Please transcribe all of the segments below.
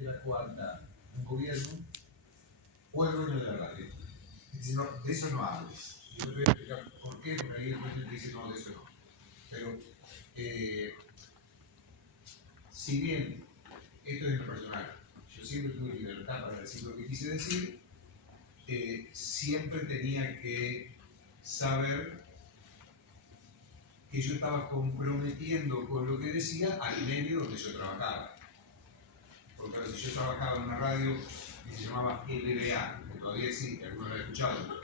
era cuando un gobierno o el dueño de la radio dice, no, de eso no hables. Yo te voy a explicar por qué, porque ahí el dueño te dice, no, de eso no. Pero, si bien esto es en lo personal, yo siempre tuve libertad para decir lo que quise decir, siempre tenía que saber que yo estaba comprometiendo con lo que decía al medio donde yo trabajaba. Porque ahora, si yo trabajaba en una radio que se llamaba LBA, que todavía existe, algunos lo han escuchado,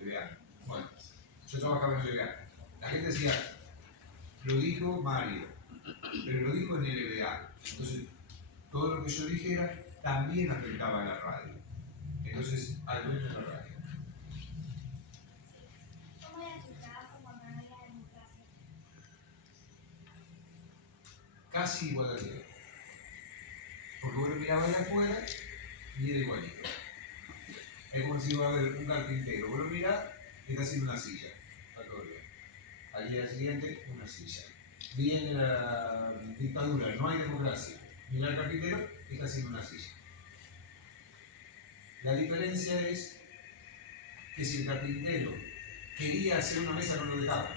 LBA. Bueno, yo trabajaba en LBA. La gente decía, lo dijo Mario, pero lo dijo en LBA. Entonces, todo lo que yo dijera también afectaba a la radio. Entonces, al dueño de la radio. ¿Cómo era tu trabajo cuando no había democracia? Casi igual a Dios. Porque vos lo mirabas de afuera y era igualito. Es como si iba a haber un carpintero. Vos lo mirás y está haciendo una silla. Está todo bien. Al día siguiente, una silla. Viene la dictadura, no hay democracia. Mira al carpintero y está haciendo una silla. La diferencia es que si el carpintero quería hacer una mesa, no lo dejaba.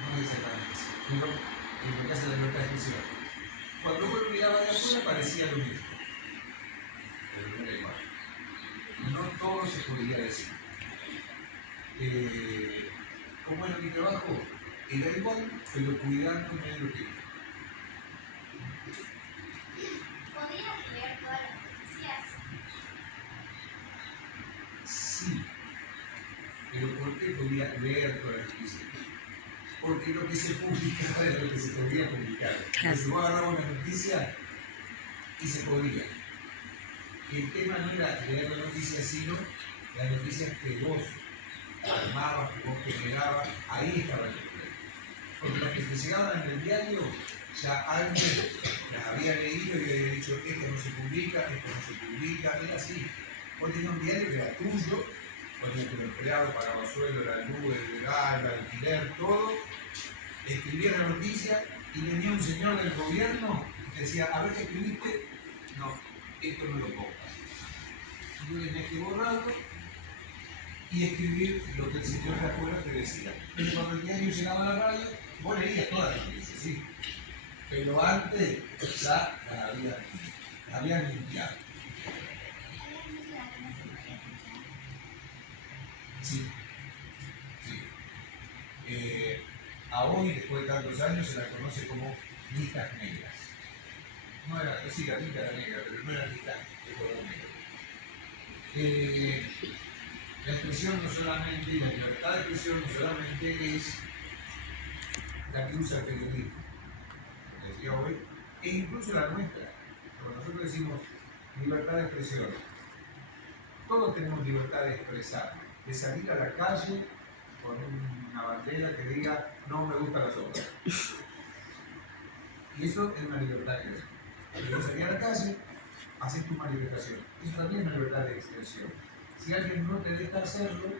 No es exactamente eso. Pero es lo que hace la libertad de expresión. Cuando uno lo miraba de afuera parecía lo mismo. Pero no era igual. No todo se podía decir. ¿Cómo era mi trabajo? Era igual, pero cuidándome de lo que era. ¿Podías leer todas las noticias? Sí, pero ¿por qué podía leer todas las noticias? Porque lo que se publicaba era lo que se podía publicar. Entonces vos agarrabas una noticia y se podía. Y el tema no era leer la noticia, sino las noticias que vos armabas, que vos generabas, ahí estaba el problema. Porque las que te llegaban en el diario, ya alguien las había leído y había dicho, esto no se publica, era así. Vos tenías un diario que era tuyo, donde tu empleado pagaba sueldo, la luz, el gas, el alquiler, todo, escribía la noticia y venía un señor del gobierno y te decía, a ver qué escribiste, no, esto no lo pongas. Y tú tenías que borrarlo y escribir lo que el señor de afuera te decía. Entonces cuando el diario llegaba a la radio, vos leías todas las noticias, sí, pero antes ya las habían limpiado. ¿Había música que no se podía escuchar? Sí, sí. A hoy, después de tantos años, se la conoce como listas negras. No era, sí, la lista era negra, pero no era lista de color negro. La expresión no solamente, la libertad de expresión no solamente es la que usa el periodismo, como decía hoy, e incluso la nuestra. Cuando nosotros decimos libertad de expresión, todos tenemos libertad de expresar, de salir a la calle con una bandera que diga no me gustan las obras. Y eso es una libertad de expresión. Pero salir a la calle, haces tu manifestación. Eso también es una libertad de expresión. Si alguien no te deja hacerlo,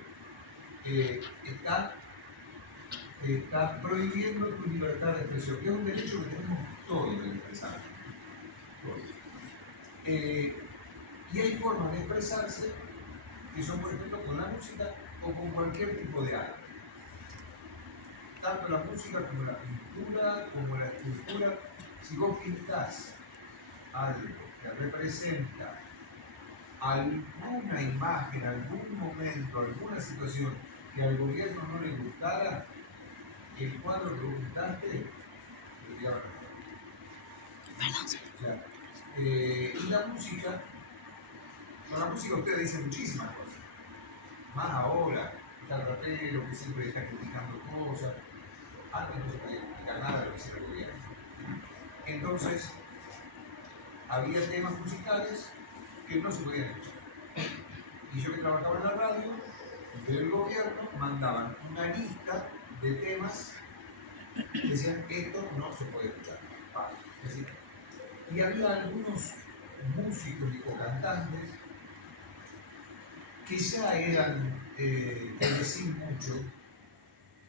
está prohibiendo tu libertad de expresión, que es un derecho que tenemos todos de expresar. Y hay formas de expresarse que son, por ejemplo, con la música o con cualquier tipo de arte. Tanto la música como la pintura, como la escultura. Si vos pintás algo que representa alguna imagen, algún momento, alguna situación que al gobierno no le gustara, el cuadro que vos pintaste lo tiraban afuera. O sea, y la música, con la música ustedes dicen muchísimas cosas. Más ahora, está el rapero que siempre está criticando cosas. Antes no se podía criticar nada de lo que hacía el gobierno. Entonces, había temas musicales que no se podían escuchar. Y yo que trabajaba en la radio, del gobierno mandaban una lista de temas que decían esto no se puede escuchar. Vale. Es decir, y había algunos músicos o cantantes que ya eran de decir mucho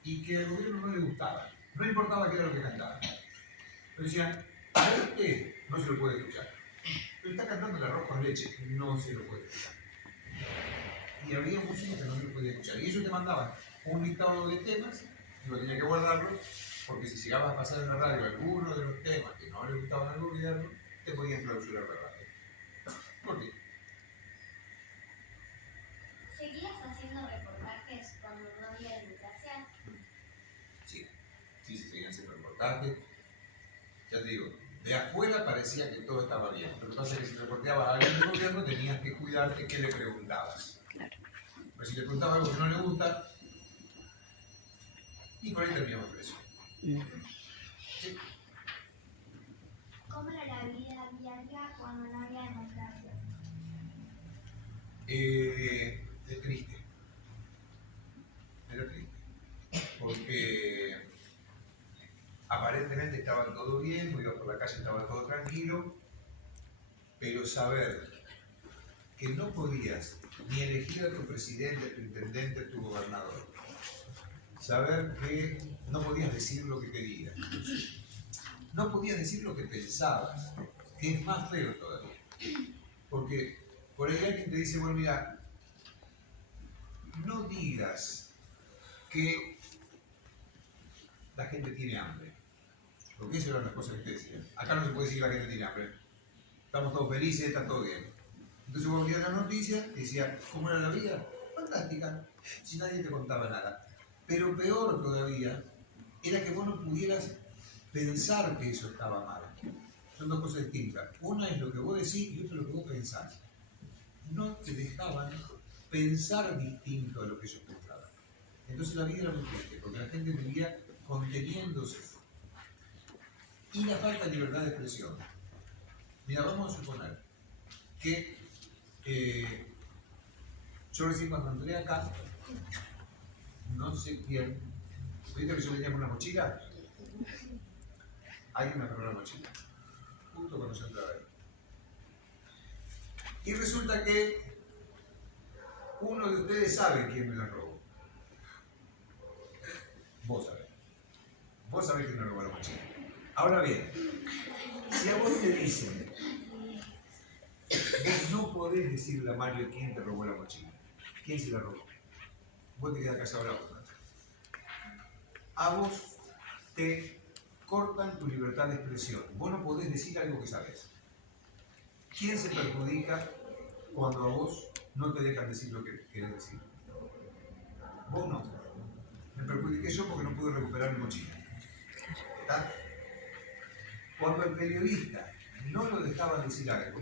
y que al gobierno no le gustaba. No importaba qué era lo que cantaban. Pero decían, a este no se lo puede escuchar. Pero está cantando el arroz con leche, no se lo puede escuchar. Y había música que no se lo podía escuchar. Y ellos te mandaban un listado de temas, y lo tenía que guardarlo, porque si llegabas a pasar en la radio alguno de los temas que no le gustaban al gobierno, te podían clausurar la radio. ¿Por qué? ¿Seguías haciendo reportajes cuando no había democracia? Sí, sí se seguían siendo reportajes. Ya te digo, de afuera parecía que todo estaba bien. Lo que pasa es que si reporteabas a alguien del gobierno tenías que cuidarte qué le preguntabas. Claro. Pero si le preguntabas algo que no le gusta, y por ahí terminamos preso. Sí. ¿Cómo era la vida diaria cuando no había democracia? Es triste. Era triste. Porque aparentemente estaba todo bien, iba por la calle, estaba todo tranquilo, pero saber que no podías ni elegir a tu presidente, a tu intendente, a tu gobernador, saber que no podías decir lo que querías, no podías decir lo que pensabas, que es más feo todavía, porque por ahí alguien te dice, bueno, mira, no digas que la gente tiene hambre, porque esas eran las cosas que te decían. Acá no se puede decir que la gente tiene hambre, estamos todos felices, está todo bien. Entonces vos miras las noticias y decías, ¿cómo era la vida? Fantástica, si nadie te contaba nada. Pero peor todavía era que vos no pudieras pensar que eso estaba mal. Son dos cosas distintas. Una es lo que vos decís y otra es lo que vos pensás. No te dejaban pensar distinto a lo que ellos pensaban. Entonces la vida era muy triste, porque la gente vivía conteniéndose. Y la falta de libertad de expresión. Mira, vamos a suponer que yo recién cuando entré acá, no sé quién, ¿viste que yo venía con una mochila? Alguien me agarró la mochila, justo cuando yo entraba ahí. Y resulta que uno de ustedes sabe quién me la robó. Vos sabés. Vos sabés quién me robó la mochila. Ahora bien, si a vos te dicen, vos no podés decirle a Mario quién te robó la mochila, quién se la robó, vos te quedás callado la boca. A vos te cortan tu libertad de expresión. Vos no podés decir algo que sabés. ¿Quién se perjudica cuando a vos no te dejan decir lo que querés decir? Vos no. Me perjudiqué yo porque no pude recuperar mi mochila. ¿Está? Cuando el periodista no lo dejaban decir algo,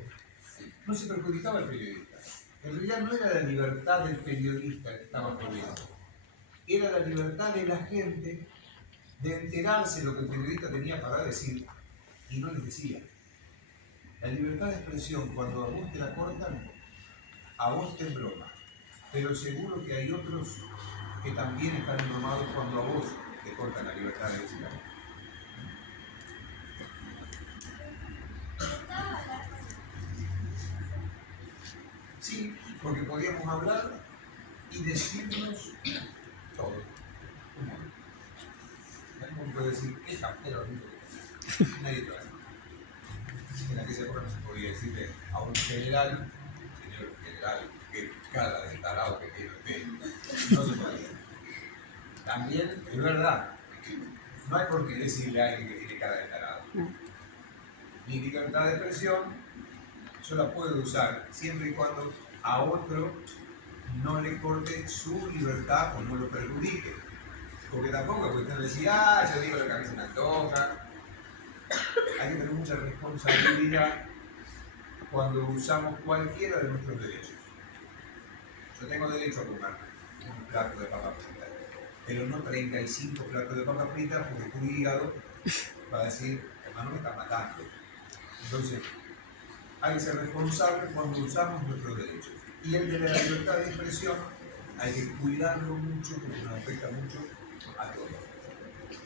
no se perjudicaba el periodista. En realidad no era la libertad del periodista que estaba perdiendo. Era la libertad de la gente de enterarse de lo que el periodista tenía para decir y no les decía. La libertad de expresión, cuando a vos te la cortan, a vos te embroma. Pero seguro que hay otros que también están embromados cuando a vos te cortan la libertad de decir algo. Sí, porque podíamos hablar y decirnos todo. Uno puede decir, qué cartero rico. Nadie te va a decir. En aquella época no se podía decirle a un general, señor general, que cara de tarado que tiene usted. No se podía. También es verdad, no hay por qué decirle a alguien que tiene cara de tarado. Mi libertad de expresión yo la puedo usar siempre y cuando a otro no le corte su libertad o no lo perjudique. Porque tampoco es cuestión de decir, yo digo lo que a mí se me antoja. Hay que tener mucha responsabilidad cuando usamos cualquiera de nuestros derechos. Yo tengo derecho a comer un plato de papa frita, pero no 35 platos de papa frita porque tu hígado va a decir, hermano, me está matando. Entonces, hay que ser responsable cuando usamos nuestros derechos. Y el de la libertad de expresión hay que cuidarlo mucho porque nos afecta mucho a todos.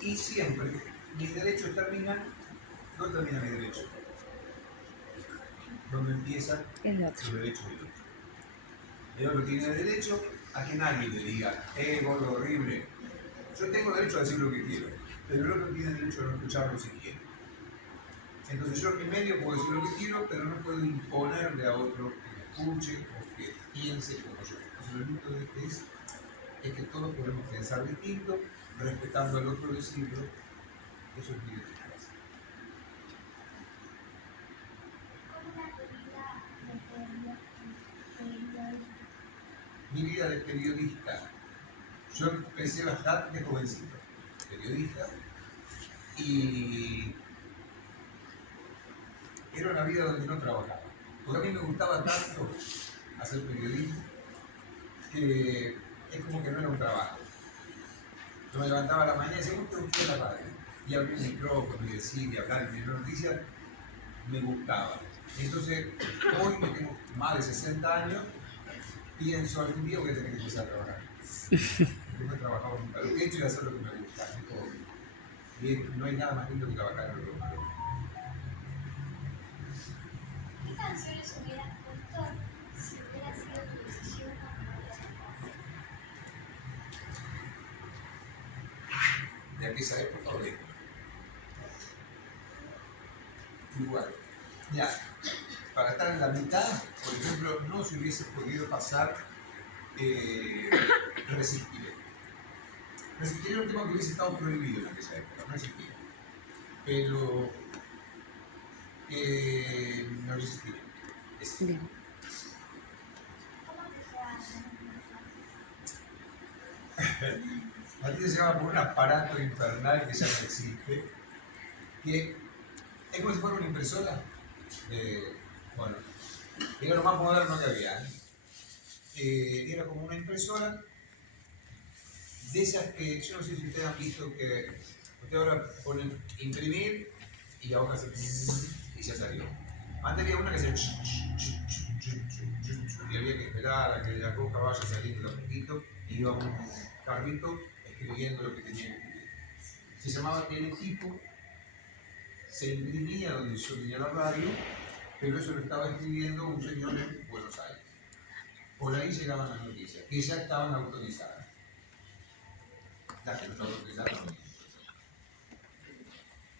Y siempre mis derechos terminan, ¿dónde termina mi derecho? Donde empiezan los derechos del otro. El otro tiene derecho a que nadie le diga, gordo, horrible. Yo tengo derecho a decir lo que quiero, pero el otro tiene derecho a no escucharlo si quiere. Entonces yo en medio puedo decir lo que quiero, pero no puedo imponerle a otro que me escuche o que piense como yo. Entonces lo único es que todos podemos pensar distinto, respetando al otro decirlo. Eso es mi definición. Mi vida de periodista. Yo empecé bastante jovencito, periodista, y era una vida donde no trabajaba. Porque a mí me gustaba tanto hacer periodismo que es como que no era un trabajo. Yo me levantaba a la mañana y decía, ¿cómo te gusta la radio? Y abrí el micrófono y decir y hablar y leer noticias, me gustaba. Entonces, hoy que tengo más de 60 años, pienso algún día voy a tener que empezar a trabajar. Yo no he trabajado nunca. Lo que he hecho es hacer lo que me gusta. Y no hay nada más lindo que trabajar en lo malo. ¿Qué canciones hubieras puesto si hubiera sido tu decisión cuando De aquella época o de igual. Ya, para estar en la mitad, por ejemplo, no se hubiese podido pasar Resistiré. Resistiré era un tema que hubiese estado prohibido en aquella época, no existía. Pero no resistiré. Bien. A ti se llama por un aparato infernal que ya no existe, que es como si fuera una impresora. Bueno, era lo más moderno que había. Era como una impresora de esas que yo no sé si ustedes han visto que usted ahora pone imprimir y la hoja hace y ya salió. Antes había una que hacía y había que esperar a que la hoja vaya saliendo de a poquito y iba un carrito escribiendo lo que tenía que escribir. Se llamaba teletipo, se imprimía donde yo tenía la radio, pero eso lo estaba escribiendo un señor en Buenos Aires. Por ahí llegaban las noticias, que ya estaban autorizadas. Las que no estaban autorizadas no.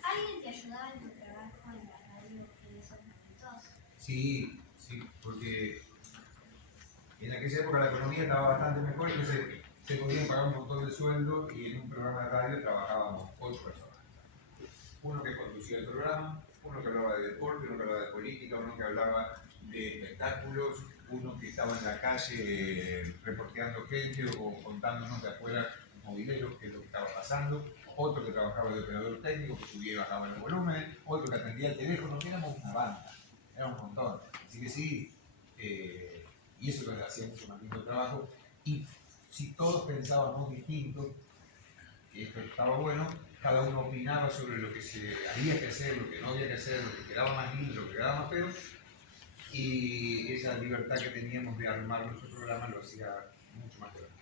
¿Alguien te ayudaba en tu trabajo en la radio en esos momentos? Sí, sí, porque en aquella época la economía estaba bastante mejor, entonces se podían pagar un montón de sueldo y en un programa de radio trabajábamos 8 personas. Uno que conducía el programa, uno que hablaba de deporte, uno que hablaba de política, uno que hablaba de espectáculos, uno que estaba en la calle reporteando gente o contándonos de afuera mobileros qué es lo que estaba pasando, otro que trabajaba de operador técnico que subía y bajaba los volúmenes, otro que atendía el teléfono, éramos una banda, éramos un montón. Así que sí, y eso nos hacía mucho más lindo trabajo. Y si todos pensábamos distinto, que esto estaba bueno, cada uno opinaba sobre lo que se había que hacer, lo que no había que hacer, lo que quedaba más lindo, lo que quedaba más feo, y esa libertad que teníamos de armar nuestro programa lo hacía mucho más divertido.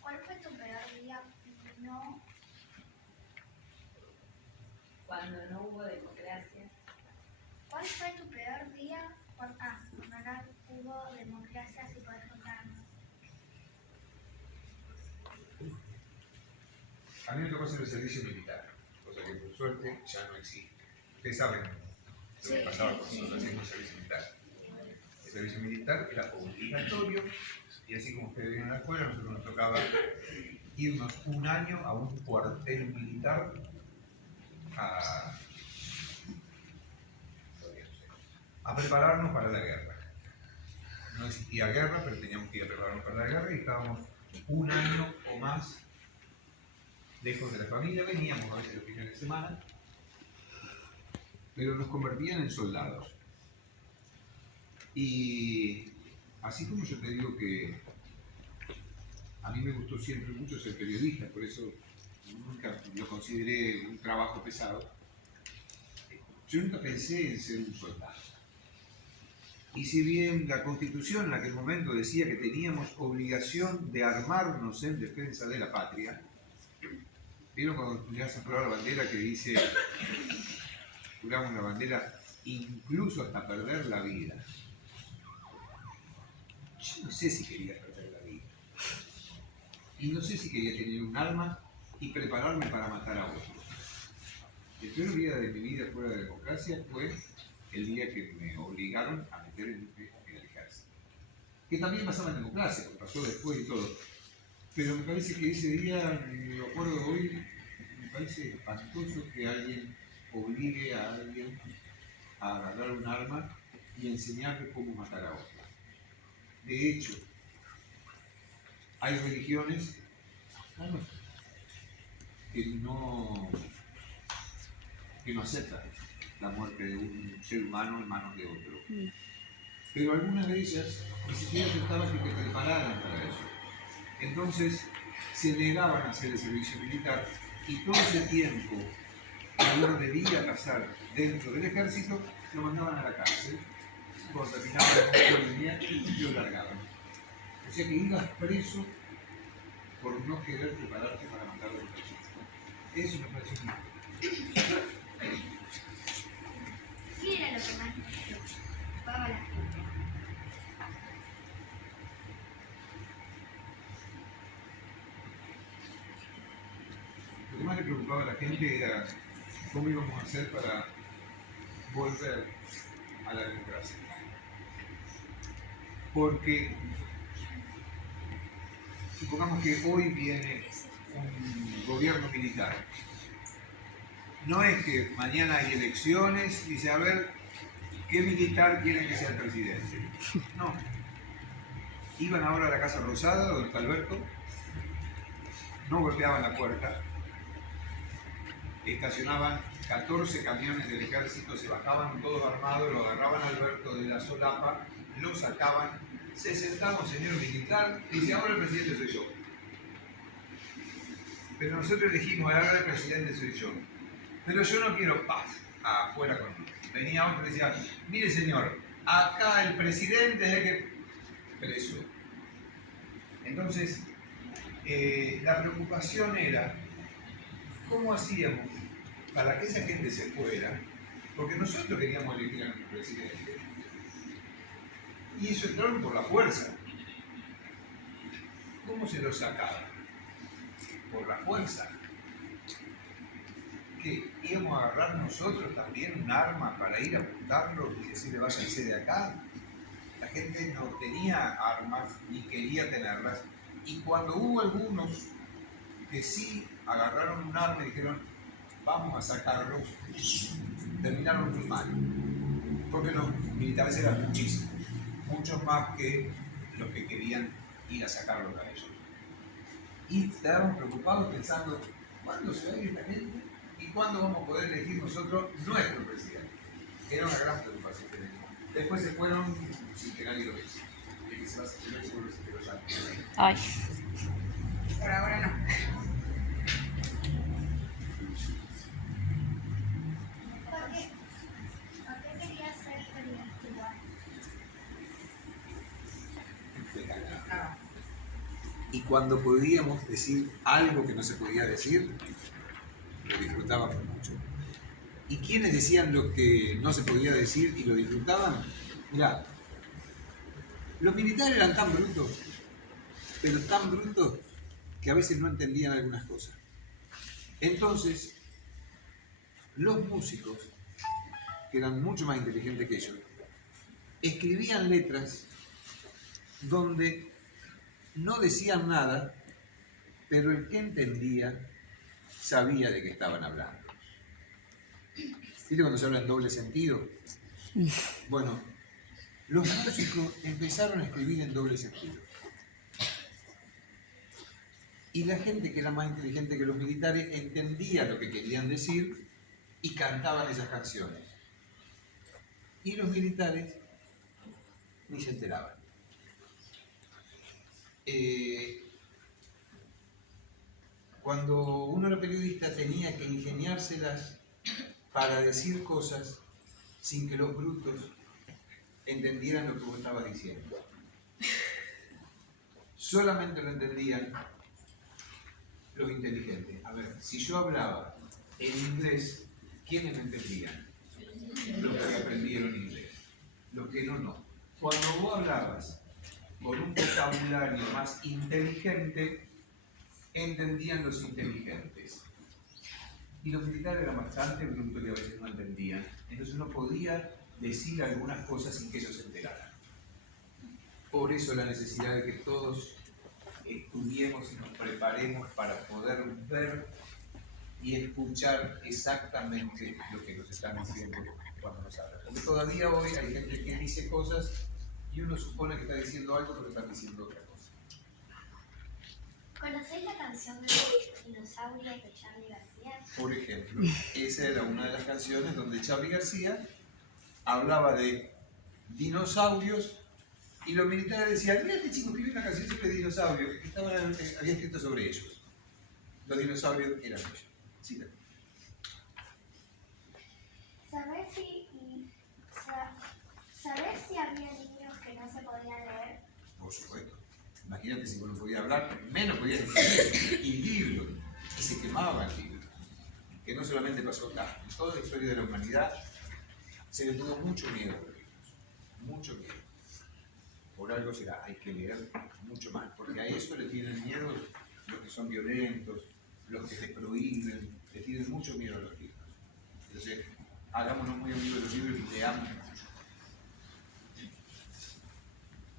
¿Cuál fue tu peor día? No. Cuando no hubo democracia. ¿Cuál fue tu peor día? Cuando no hubo democracia, si puedes contarnos. A mí me tocó hacer el servicio militar, cosa que por suerte ya no existe. Ustedes saben lo que pasaba con nosotros haciendo el servicio militar. El servicio militar era obligatorio y así como ustedes vienen a la escuela, a nosotros nos tocaba irnos un año a un cuartel militar a prepararnos para la guerra. No existía guerra, pero teníamos que ir a prepararnos para la guerra y estábamos un año o más lejos de la familia, veníamos a veces los fines de semana, pero nos convertían en soldados. Y así como yo te digo que a mí me gustó siempre mucho ser periodista, por eso nunca lo consideré un trabajo pesado, yo nunca pensé en ser un soldado. Y si bien la Constitución en aquel momento decía que teníamos obligación de armarnos en defensa de la patria, ¿vieron cuando llegas a probar la bandera que dice, juramos la bandera incluso hasta perder la vida? Yo no sé si quería perder la vida. Y no sé si quería tener un arma y prepararme para matar a otro. el peor día de mi vida fuera de democracia fue el día que me obligaron a meter en el ejército. Que también pasaba en democracia, que pasó después y todo. Pero me parece que ese día, me acuerdo hoy, me parece espantoso que alguien obligue a alguien a agarrar un arma y enseñarle cómo matar a otro. De hecho, hay religiones que no aceptan la muerte de un ser humano en manos de otro. Pero algunas de ellas ni siquiera aceptaban que te prepararan para eso. Entonces se negaban a hacer el servicio militar y todo ese tiempo que uno debía pasar dentro del ejército lo mandaban a la cárcel. Cuando terminaba la línea y lo largaban. O sea que ibas preso por no querer prepararte para mandar a los ejército. Eso me parece mal. ¿Qué era lo que más le preocupaba a la gente? Lo que más le preocupaba a la gente era cómo íbamos a hacer para volver a la democracia. Porque supongamos que hoy viene un gobierno militar. No es que mañana hay elecciones y dice, a ver, ¿qué militar quieren que sea el presidente? No. Iban ahora a la Casa Rosada, donde está Alberto, no golpeaban la puerta, estacionaban 14 camiones del ejército, se bajaban todos armados, lo agarraban a Alberto de la solapa, lo sacaban, se sentaba un señor militar y dice, ahora el presidente soy yo. Pero nosotros elegimos, ahora el presidente soy yo. Pero yo no quiero paz afuera conmigo. Venía otro y decía, mire señor, acá el presidente es el que preso. Entonces, la preocupación era, ¿cómo hacíamos para que esa gente se fuera? Porque nosotros queríamos elegir a nuestro presidente. Y eso entraron por la fuerza. ¿Cómo se lo sacaban? Por la fuerza. ¿Qué? ¿Íbamos a agarrar nosotros también un arma para ir a apuntarlo y decirle váyanse de acá? La gente no tenía armas ni quería tenerlas. Y cuando hubo algunos que sí agarraron un arma y dijeron vamos a sacarlos, terminaron muy mal. Porque los militares eran muchísimos, muchos más que los que querían ir a sacarlos a ellos. Y estábamos preocupados pensando, ¿cuándo se va a ir esta gente? ¿Y cuándo vamos a poder elegir nosotros nuestro presidente? Era una gran preocupación que teníamos. Después se fueron sin que nadie lo viese. El que se va a hacer seguro se quedó ya. Ay. Por ahora no. ¿Por qué quería ser presidente igual? Ah, Y cuando podíamos decir algo que no se podía decir, lo disfrutábamos mucho. ¿Y quiénes decían lo que no se podía decir y lo disfrutaban? Mirá, los militares eran tan brutos, pero tan brutos que a veces no entendían algunas cosas. Entonces, los músicos, que eran mucho más inteligentes que ellos, escribían letras donde no decían nada, pero el que entendía sabía de qué estaban hablando. ¿Viste cuando se habla en doble sentido? Bueno, los músicos empezaron a escribir en doble sentido. Y la gente que era más inteligente que los militares entendía lo que querían decir y cantaban esas canciones. Y los militares ni se enteraban. Cuando uno era periodista tenía que ingeniárselas para decir cosas sin que los brutos entendieran lo que vos estabas diciendo. Solamente lo entendían los inteligentes. A ver, si yo hablaba en inglés, ¿quiénes me entendían? Los que aprendieron inglés. Los que no. Cuando vos hablabas con un vocabulario más inteligente, entendían los inteligentes. Y los militares eran bastante brutos y a veces no entendían. Entonces no podía decir algunas cosas sin que ellos se enteraran. Por eso la necesidad de que todos estudiemos y nos preparemos para poder ver y escuchar exactamente lo que nos están diciendo cuando nos hablan. Porque todavía hoy hay gente que dice cosas y uno supone que está diciendo algo, pero está diciendo otra cosa. ¿Conocéis la canción de Dinosaurios de Charly García? Por ejemplo, esa era una de las canciones donde Charly García hablaba de dinosaurios y los militares decían, mira este chico escribió una canción sobre dinosaurios, había escrito sobre ellos. Los dinosaurios eran ellos. Sí, ¿Sabés si había niños que no se podían leer? por supuesto. Imagínate si uno podía hablar, menos podía escribir. Y libros. Y se quemaban libros. Que no solamente pasó acá. En toda la historia de la humanidad se le tuvo mucho miedo a los libros. Mucho miedo. Por algo será, hay que leer mucho más. Porque a eso le tienen miedo los que son violentos, los que te prohíben, le tienen mucho miedo a los libros. Entonces, hagámonos muy amigos de los libros y leamos mucho.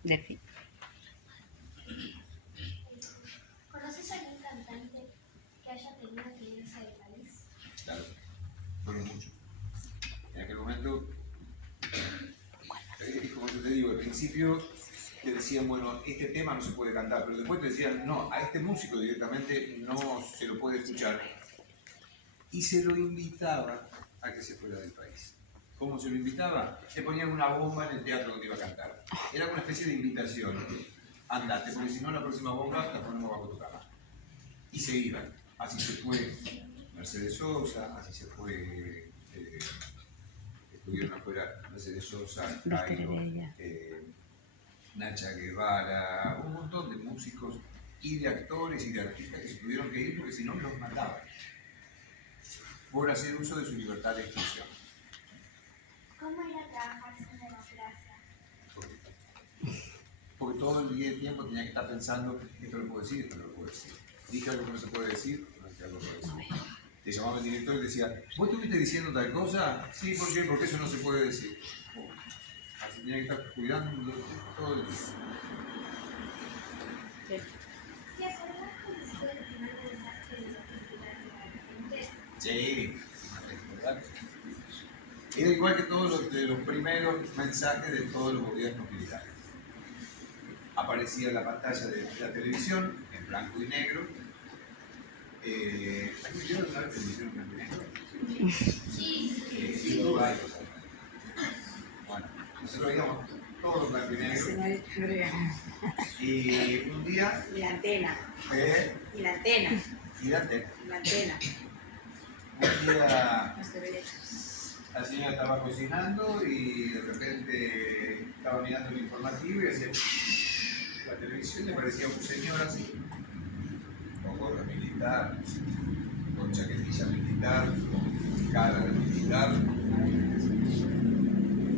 Delphi. ¿Conoces a algún cantante que haya tenido que irse del país? Claro, fueron muchos. En aquel momento, como yo te digo, al principio te decían, bueno, este tema no se puede cantar, pero después te decían, no, a este músico directamente no se lo puede escuchar. Y se lo invitaba a que se fuera del país. ¿Cómo se lo invitaba? Le ponían una bomba en el teatro donde iba a cantar. Era una especie de invitación. Andate, porque si no la próxima bomba la ponemos bajo tu cama. Y se iban. Así se fue Mercedes Sosa, así se fue, estuvieron afuera Mercedes Sosa, Jairo, Nacha Guevara, un montón de músicos y de actores y de artistas que se tuvieron que ir porque si no los mandaban por hacer uso de su libertad de expresión. ¿Cómo era trabajar sin democracia? Porque todo el tiempo tenía que estar pensando, esto lo puedo decir, esto no lo puedo decir. Dije algo que no se puede decir, no dije algo que no se puede decir. Te llamaba el director y decía, ¿vos estuviste diciendo tal cosa? Sí, ¿por qué? Porque eso no se puede decir. Así tenía que estar cuidando todo el tiempo. ¿Te acordás cómo fue el primer mensaje de los militares de la gente? Sí, ¿verdad? Era igual que todos los primeros mensajes de todos los gobiernos militares. Aparecía en la pantalla de la televisión, en blanco y negro. ¿Hay vieron una televisión en blanco y negro? Sí. Hay cosas. Bueno, nosotros veíamos todo en blanco y negro. Y un día... Y la antena. Y la antena. La antena. Un día... No se ve. La señora estaba cocinando y de repente estaba mirando el informativo y hacía la televisión y aparecía un señor así, con gorra militar, con chaquetilla militar, con cara de militar.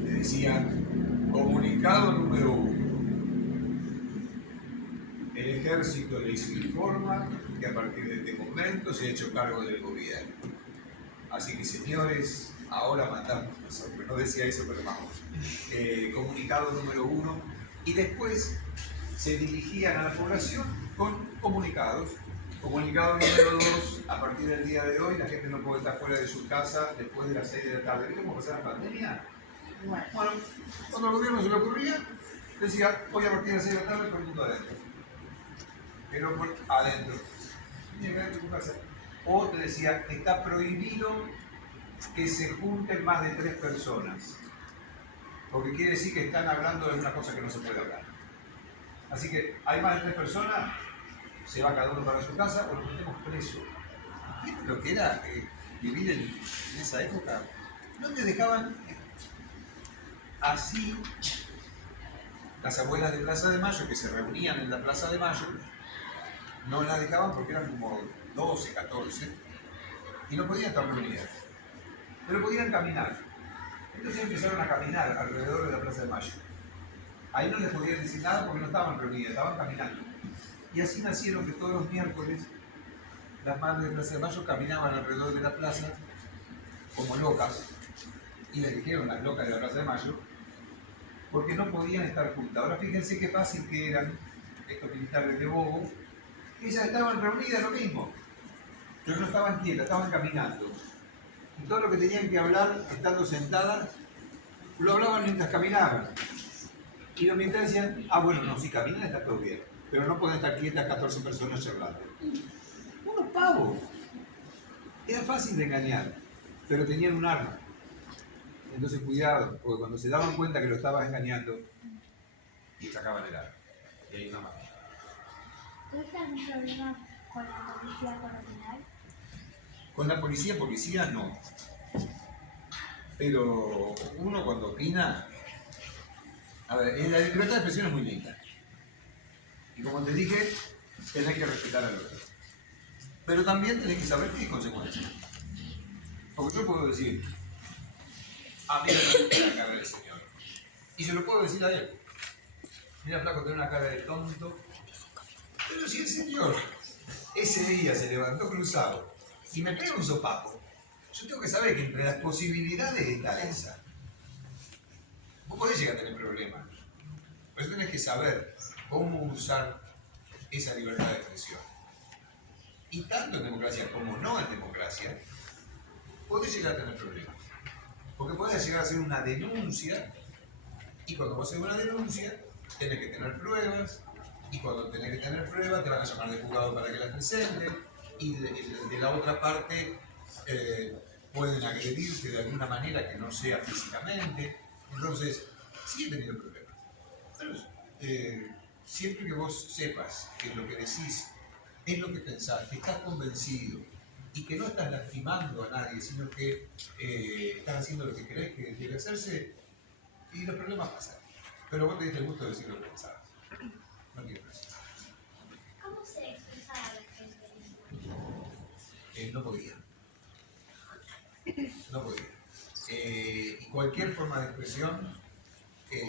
Le decía, comunicado número 1. El ejército les informa que a partir de este momento se ha hecho cargo del gobierno. Así que, señores, ahora mandamos nosotros. No decía eso, pero vamos. Comunicado número 1. Y después se dirigían a la población con comunicados. Comunicado número 2. A partir del día de hoy, la gente no puede estar fuera de su casa después de las 6 de la tarde. ¿Viste cómo pasaba la pandemia? Bueno, cuando al gobierno se le ocurría, decía, hoy a partir de las 6 de la tarde todo el mundo adentro. Pero por adentro. Tenía que adentro de tu casa. O te decía, está prohibido que se junten más de 3 personas. Porque quiere decir que están hablando de una cosa que no se puede hablar. Así que hay más de 3 personas, se va cada uno para su casa o lo metemos preso. ¿Viste lo que era vivir en esa época? No te dejaban así. Las abuelas de Plaza de Mayo, que se reunían en la Plaza de Mayo, no las dejaban porque eran como 12, 14, y no podían estar reunidas, pero podían caminar. Entonces empezaron a caminar alrededor de la Plaza de Mayo. Ahí no les podían decir nada porque no estaban reunidas, estaban caminando. Y así nacieron que todos los miércoles las madres de Plaza de Mayo caminaban alrededor de la plaza como locas, y les dijeron las locas de la Plaza de Mayo, porque no podían estar juntas. Ahora fíjense qué fácil que eran estos militares de Bobo. Ellas estaban reunidas lo mismo, pero no estaban quietas, estaban caminando. Y todo lo que tenían que hablar, estando sentadas, lo hablaban mientras caminaban. Y los militares decían, ah bueno, no, si caminan está todo bien, pero no pueden estar quietas 14 personas charlando. Unos pavos. Era fácil de engañar, pero tenían un arma. Entonces cuidado, porque cuando se daban cuenta que lo estabas engañando, sacaban el arma. Y ahí una más. ¿Tuviste algún problema con la policía por opinar? Con la policía no. Pero uno cuando opina... A ver, la libertad de expresión es muy linda. Y como te dije, tenés que respetar al otro. Pero también tenés que saber qué consecuencias. Porque yo puedo decir, a mí no me gusta la cara del señor. Y se lo puedo decir a él. Mira, flaco, tiene una cara de tonto. Pero si el señor ese día se levantó cruzado y me pega un sopapo, yo tengo que saber que entre las posibilidades está esa. Vos podés llegar a tener problemas. Por eso tenés que saber cómo usar esa libertad de expresión. Y tanto en democracia como no en democracia, podés llegar a tener problemas. Porque podés llegar a hacer una denuncia, y cuando vos haces una denuncia, tenés que tener pruebas, y cuando tenés que tener pruebas, te van a llamar de juzgado para que las presentes, y de la otra parte pueden agredirte de alguna manera que no sea físicamente. Entonces, sí he tenido problemas. Pero siempre que vos sepas que lo que decís es lo que pensás, que estás convencido y que no estás lastimando a nadie, sino que estás haciendo lo que crees que debe hacerse, y los problemas pasan. Pero vos te diste el gusto de decir lo que pensabas. No quiero decir. ¿Cómo se expresaba la gente? No podía. No podía. Y cualquier forma de expresión,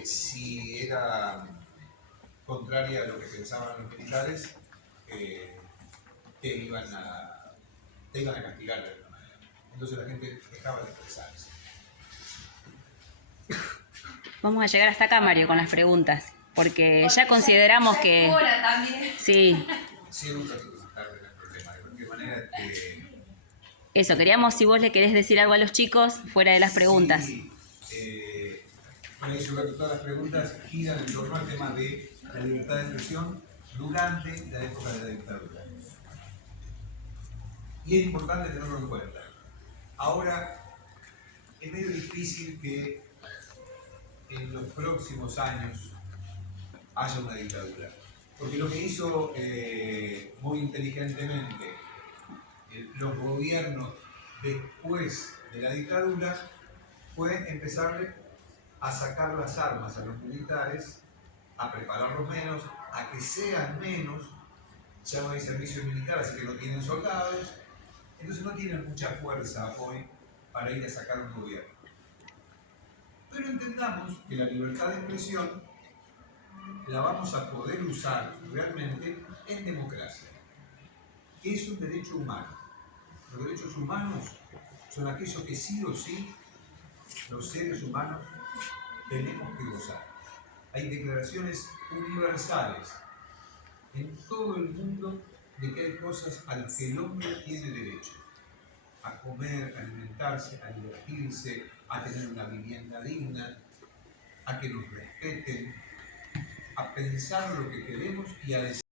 si era contraria a lo que pensaban los militares, te iban a castigar de alguna manera. Entonces la gente dejaba de expresarse. Vamos a llegar hasta acá, Mario, con las preguntas. Porque ya consideramos que... también. Sí, Sí, un ratito más tarde no hay problema. De cualquier manera, eso. Queríamos, si vos le querés decir algo a los chicos, fuera de las preguntas. Sí, bueno, yo creo que todas las preguntas giran en torno al tema de la libertad de expresión durante la época de la dictadura. Y es importante tenerlo en cuenta. Ahora, es medio difícil que en los próximos años haya una dictadura. Porque lo que hizo muy inteligentemente los gobiernos después de la dictadura fue empezarle a sacar las armas a los militares, a prepararlos menos, a que sean menos. Ya no hay servicio militar, así que no tienen soldados, entonces no tienen mucha fuerza hoy para ir a sacar un gobierno. Pero entendamos que la libertad de expresión la vamos a poder usar realmente en democracia, que es un derecho humano. Los derechos humanos son aquellos que sí o sí los seres humanos tenemos que gozar. Hay declaraciones universales en todo el mundo de que hay cosas a las que el hombre tiene derecho. A comer, a alimentarse, a divertirse, a tener una vivienda digna, a que nos respeten, a pensar lo que queremos y a decir